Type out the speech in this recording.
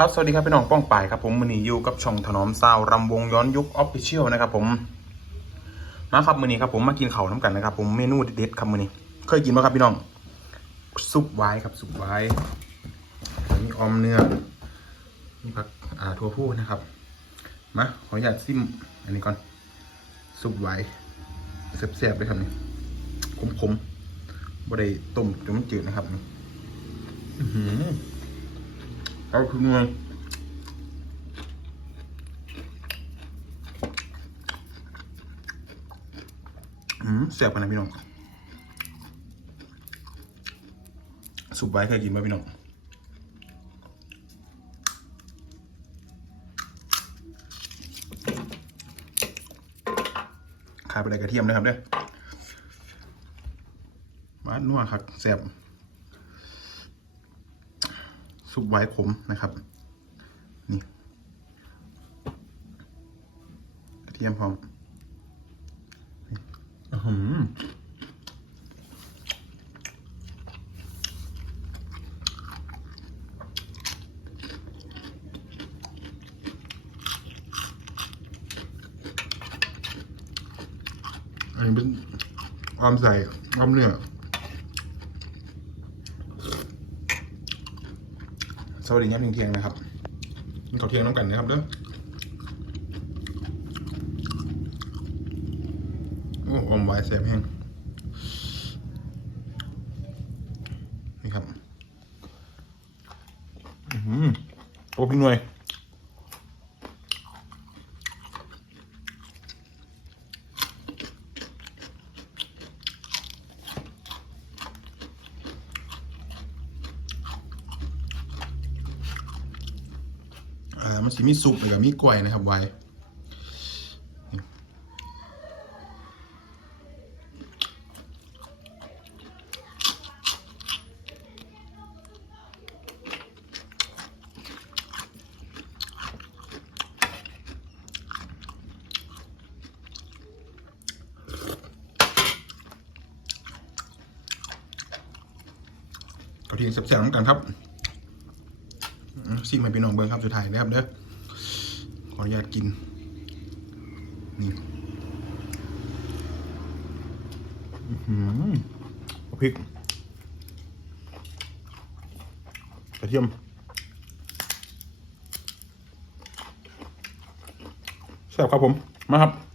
ครับสวัสดีครับพี่น้องป้องป่ายครับผมมือนีอยู่กับช่องถนอมซาวรำวงย้อนยุคออฟฟิเชียลนะครับผมมาครับมือนีครับผมมากินข้าน้ำกันนะครับผมเมนูเด็ดครับมือนีเคยกินไหมครับพี่น้องซุปไว้ครับซุปไว้มีออมเนื้อมีผักอ่าถั่วพูนะครับมาขออนุญาตซิมอันนี้ก่อนซุปไว้แซ่บๆเลยครับนี่ขมๆบ่ได้ต้มจนมันจืดนะครับนี่อื้อหือ เอาคือเงินอืมเสียบกันนะพี่น้องสุปไว้เคยกินไหมพี่น้องขาดไปเลยกระเทียมนะครับเด้อหวานนัวครับแซ่บ ซุปไว้ขมนะครับ นี่กระเทียมพร้อมอื้อหืออันนี้เป็นออมใส่ออมเนื้อ สวัสดีครับเที่ยงๆนะครับกินข้าวเที่ยงน้ำกันนะครับเด้อโอ้อมไว้แซ่บแห้งนี่ครับ อือหือโอ้พี่หน่วย อ่ามันสิมีซุปแล้วก็มีกล้วยนะครับไว้นี่ข้าวเทียงแซ่บๆน้ำกันครับ ซิมให้พี่น้องเบิ้งครับสุดท้ายนะครับเด้อขออนุญาตกินนี่พริกกระเทียมแซ่บครับผม มาครับ